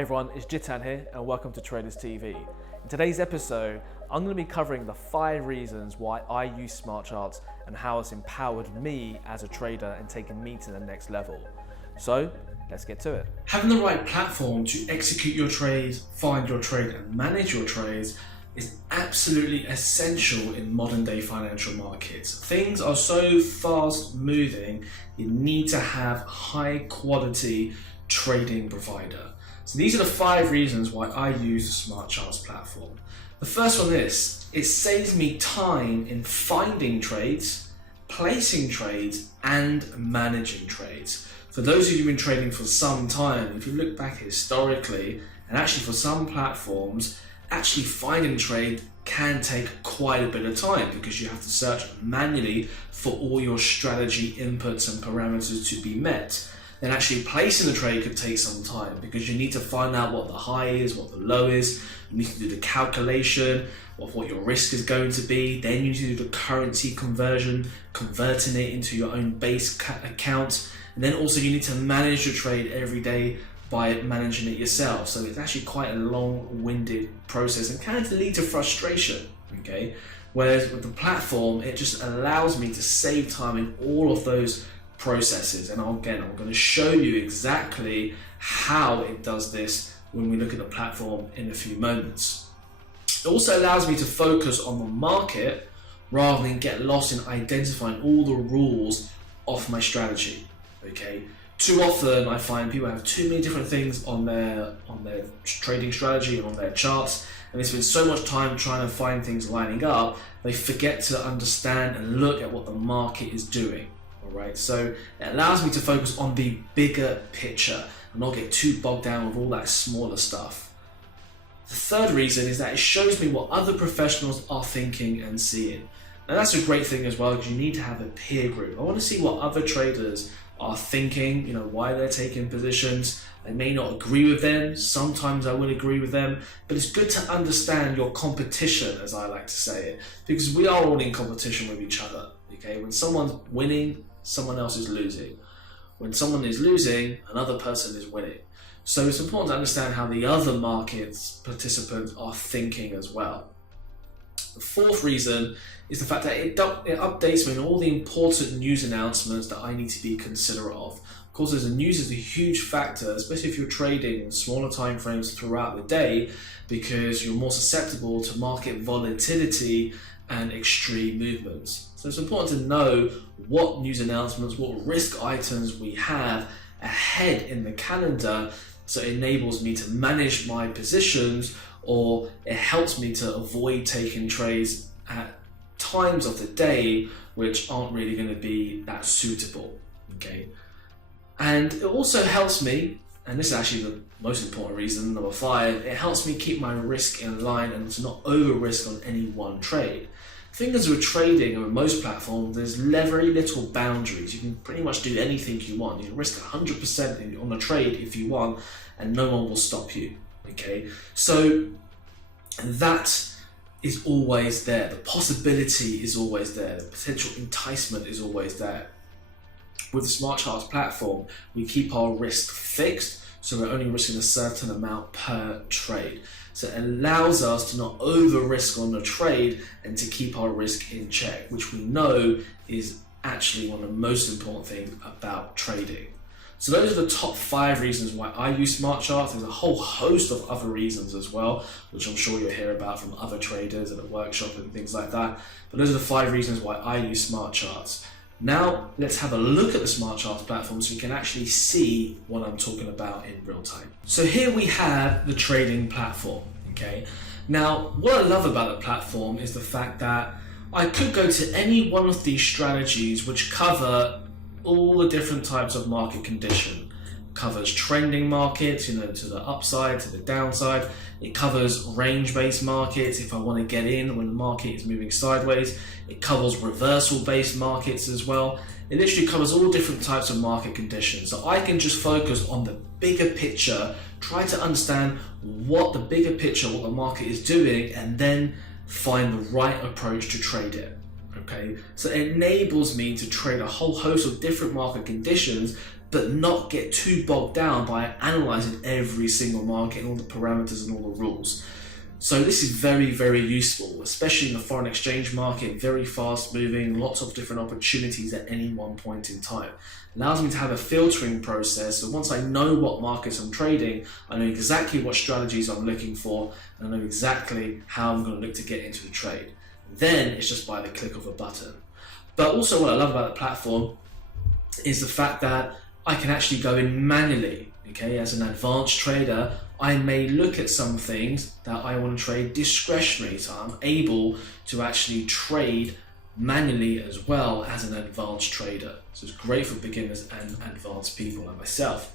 Hi everyone, it's Jitan here and welcome to TradersTV. In today's episode, I'm going to be covering the 5 reasons why I use SmartCharts and how it's empowered me as a trader and taken me to the next level. So, let's get to it. Having the right platform to execute your trades, find your trade and manage your trades is absolutely essential in modern day financial markets. Things are so fast moving, you need to have high quality trading provider. So these are the 5 reasons why I use the SmartCharts platform. The first one is, it saves me time in finding trades, placing trades and managing trades. For those of you who've been trading for some time, if you look back historically, and actually for some platforms, actually finding trade can take quite a bit of time because you have to search manually for all your strategy inputs and parameters to be met. Then actually placing the trade could take some time because you need to find out what the high is, what the low is. You need to do the calculation of what your risk is going to be. Then you need to do the currency conversion, converting it into your own base account. And then also you need to manage your trade every day by managing it yourself. So it's actually quite a long-winded process and can lead to frustration, okay? Whereas with the platform, it just allows me to save time in all of those processes. And again, I'm going to show you exactly how it does this when we look at the platform in a few moments. It also allows me to focus on the market rather than get lost in identifying all the rules of my strategy, okay? Too often I find people have too many different things on their trading strategy and on their charts, and they spend so much time trying to find things lining up, they forget to understand and look at what the market is doing. Alright, so it allows me to focus on the bigger picture and not get too bogged down with all that smaller stuff. The third reason is that it shows me what other professionals are thinking and seeing. And that's a great thing as well, because you need to have a peer group. I want to see what other traders are thinking, you know, why they're taking positions. I may not agree with them, sometimes I will agree with them, but it's good to understand your competition, as I like to say it, because we are all in competition with each other, okay? When someone's winning, someone else is losing. When someone is losing, another person is winning. So it's important to understand how the other markets participants are thinking as well. The fourth reason is the fact that it updates me on all the important news announcements that I need to be considerate of. Of course, the news is a huge factor, especially if you're trading in smaller time frames throughout the day, because you're more susceptible to market volatility and extreme movements. So it's important to know what news announcements, what risk items we have ahead in the calendar, so it enables me to manage my positions, or it helps me to avoid taking trades at times of the day which aren't really going to be that suitable, okay? And it also helps me, and this is actually the most important reason, number 5, it helps me keep my risk in line and to not over risk on any one trade. The thing is, with trading or most platforms, there's very little boundaries. You can pretty much do anything you want. You can risk 100% on a trade if you want, and no one will stop you, okay? So that is always there. The possibility is always there. The potential enticement is always there. With the SmartCharts platform, we keep our risk fixed, so we're only risking a certain amount per trade. So it allows us to not over risk on a trade and to keep our risk in check, which we know is actually one of the most important things about trading. So those are the top 5 reasons why I use SmartCharts. There's a whole host of other reasons as well, which I'm sure you'll hear about from other traders at a workshop and things like that. But those are the 5 reasons why I use SmartCharts. Now, let's have a look at the SmartCharts platform so you can actually see what I'm talking about in real time. So here we have the trading platform, okay? Now, what I love about the platform is the fact that I could go to any one of these strategies which cover all the different types of market condition. Covers trending markets, you know, to the upside, to the downside. It covers range-based markets if I want to get in when the market is moving sideways. It covers reversal-based markets as well. It literally covers all different types of market conditions. So I can just focus on the bigger picture, try to understand what the bigger picture, what the market is doing, and then find the right approach to trade it. Okay, so it enables me to trade a whole host of different market conditions but not get too bogged down by analyzing every single market and all the parameters and all the rules. So this is very, very useful, especially in the foreign exchange market, very fast moving, lots of different opportunities at any one point in time. Allows me to have a filtering process, so once I know what markets I'm trading, I know exactly what strategies I'm looking for, and I know exactly how I'm going to look to get into the trade. Then it's just by the click of a button. But also what I love about the platform is the fact that I can actually go in manually. Okay, as an advanced trader, I may look at some things that I want to trade discretionary, so I'm able to actually trade manually as well as an advanced trader. So it's great for beginners and advanced people like myself.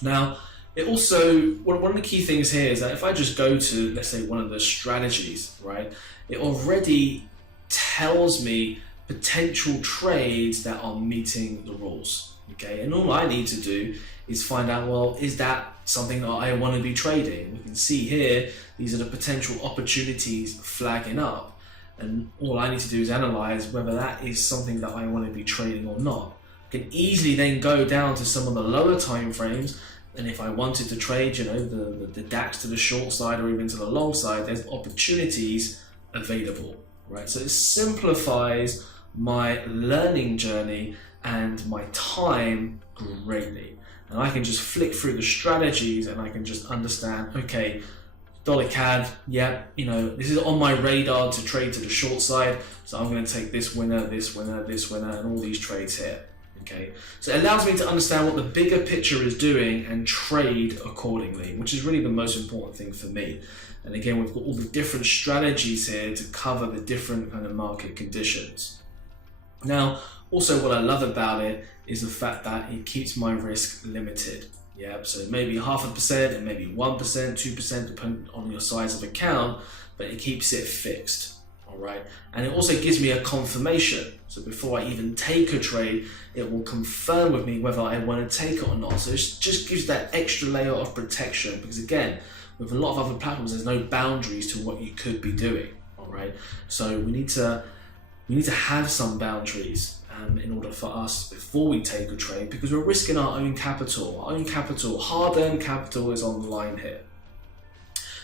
Now, it also, one of the key things here is that if I just go to, let's say, one of the strategies, right, it already tells me potential trades that are meeting the rules. Okay, and all I need to do is find out, well, is that something that I want to be trading? We can see here, these are the potential opportunities flagging up. And all I need to do is analyze whether that is something that I want to be trading or not. I can easily then go down to some of the lower time frames, and if I wanted to trade, you know, the DAX to the short side or even to the long side, there's opportunities available, right? So it simplifies my learning journey and my time greatly. And I can just flick through the strategies and I can just understand, okay, dollar CAD, yeah, you know, this is on my radar to trade to the short side, so I'm going to take this winner, this winner, this winner, and all these trades here. Okay, so it allows me to understand what the bigger picture is doing and trade accordingly, which is really the most important thing for me. And again, we've got all the different strategies here to cover the different kind of market conditions. Now, also what I love about it is the fact that it keeps my risk limited. Yeah, so maybe 0.5% and maybe 1%, 2%, depending on your size of account, but it keeps it fixed. All right, and it also gives me a confirmation. So before I even take a trade, it will confirm with me whether I want to take it or not. So it just gives that extra layer of protection, because again, with a lot of other platforms, there's no boundaries to what you could be doing. All right, so we need to have some boundaries in order for us before we take a trade, because we're risking our own capital. Our own capital, hard-earned capital, is on the line here.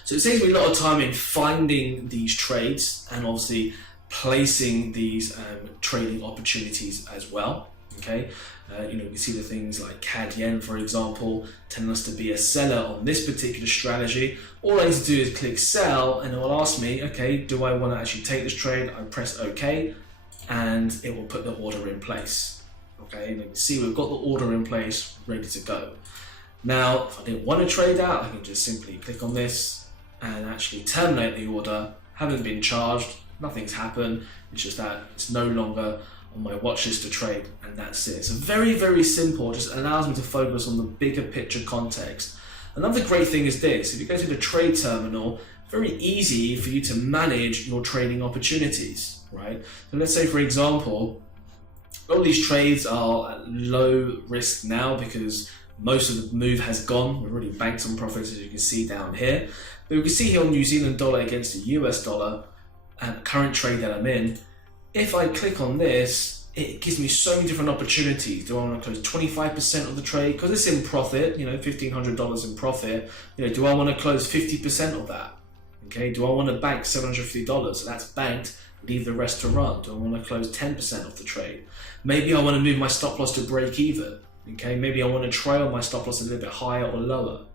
So it saves me a lot of time in finding these trades and obviously placing these trading opportunities as well. Okay, you know, we see the things like CAD Yen, for example, telling us to be a seller on this particular strategy. All I need to do is click sell, and it will ask me, okay, do I want to actually take this trade? I press OK, and it will put the order in place. Okay, and you can see we've got the order in place, ready to go. Now, if I didn't want to trade out, I can just simply click on this and actually terminate the order. Haven't been charged, nothing's happened. It's just that it's no longer on my watch list to trade, and that's it. So very, very simple, just allows me to focus on the bigger picture context. Another great thing is this: if you go to the trade terminal, very easy for you to manage your trading opportunities, right? So let's say, for example, all these trades are at low risk now because most of the move has gone. We've already banked some profits, as you can see down here. But we can see here on New Zealand dollar against the US dollar, and current trade that I'm in, if I click on this, it gives me so many different opportunities. Do I want to close 25% of the trade? Because it's in profit, you know, $1,500 in profit. You know, do I want to close 50% of that? Okay, do I want to bank $750? So that's banked, leave the rest to run. Do I want to close 10% of the trade? Maybe I want to move my stop loss to break even. Okay, maybe I want to trail my stop loss a little bit higher or lower.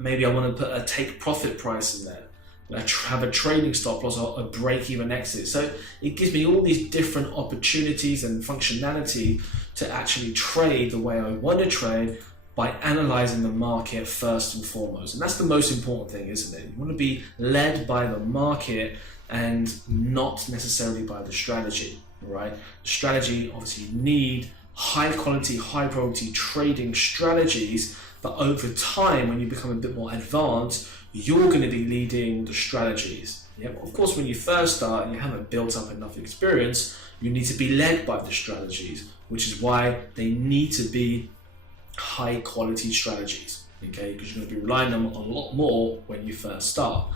Maybe I want to put a take profit price in there. Have a trading stop loss or a break-even exit. So it gives me all these different opportunities and functionality to actually trade the way I want to trade by analyzing the market first and foremost. And that's the most important thing, isn't it? You want to be led by the market and not necessarily by the strategy, right? The strategy, obviously, you need high quality, high probability trading strategies, but over time, when you become a bit more advanced, you're going to be leading the strategies. Yeah, of course, when you first start and you haven't built up enough experience, you need to be led by the strategies, which is why they need to be high quality strategies, okay? Because you're going to be relying on them a lot more when you first start.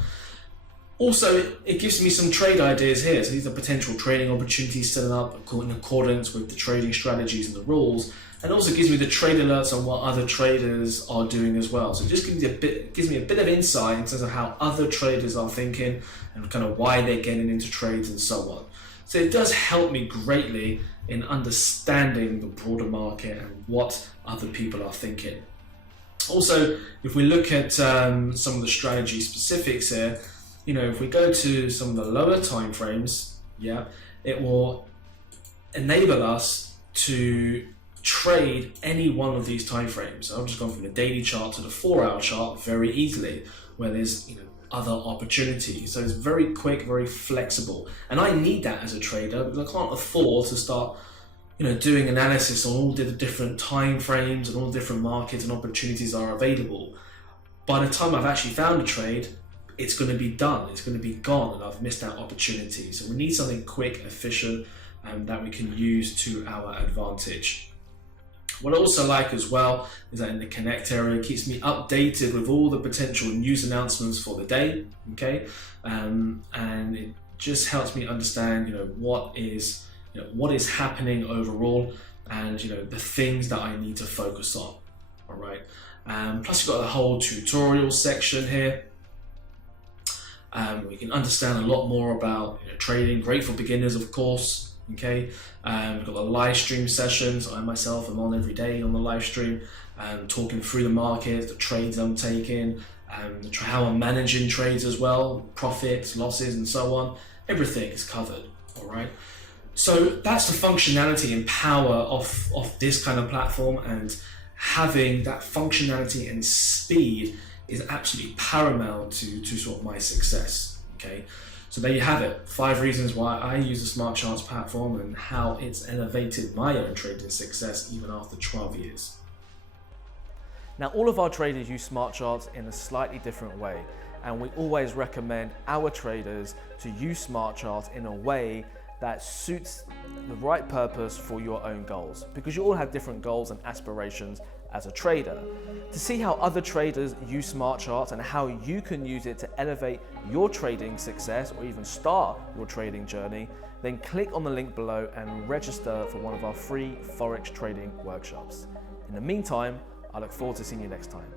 Also, it gives me some trade ideas here. So these are potential trading opportunities set up in accordance with the trading strategies and the rules. and also gives me the trade alerts on what other traders are doing as well. So it just gives me a bit of insight in terms of how other traders are thinking and kind of why they're getting into trades and so on. So it does help me greatly in understanding the broader market and what other people are thinking. Also, if we look at some of the strategy specifics here, if we go to some of the lower time frames, it will enable us to trade any one of these time frames. So I've just gone from the daily chart to the 4-hour chart very easily, where there's other opportunities. So it's very quick, very flexible, and I need that as a trader because I can't afford to start doing analysis on all the different time frames and all the different markets and opportunities are available. By the time I've actually found a trade, it's going to be done, it's going to be gone, and I've missed that opportunity. So we need something quick, efficient, that we can use to our advantage. What I also like as well is that in the connect area, it keeps me updated with all the potential news announcements for the day, okay? And it just helps me understand, what is happening overall, and the things that I need to focus on. All right. Plus, you've got the whole tutorial section here. We can understand a lot more about trading. Great for beginners, of course. Okay. We've got the live stream sessions. I myself am on every day on the live stream, talking through the market, the trades I'm taking, how I'm managing trades as well, profits, losses, and so on. Everything is covered. All right. So that's the functionality and power of this kind of platform, and having that functionality and speed is absolutely paramount to sort of my success. Okay, so there you have it, 5 reasons why I use the SmartCharts platform and how it's elevated my own trading success even after 12 years. Now, all of our traders use SmartCharts in a slightly different way, and we always recommend our traders to use SmartCharts in a way that suits the right purpose for your own goals, because you all have different goals and aspirations as a trader. To see how other traders use SmartCharts and how you can use it to elevate your trading success or even start your trading journey, then click on the link below and register for one of our free Forex trading workshops. In the meantime, I look forward to seeing you next time.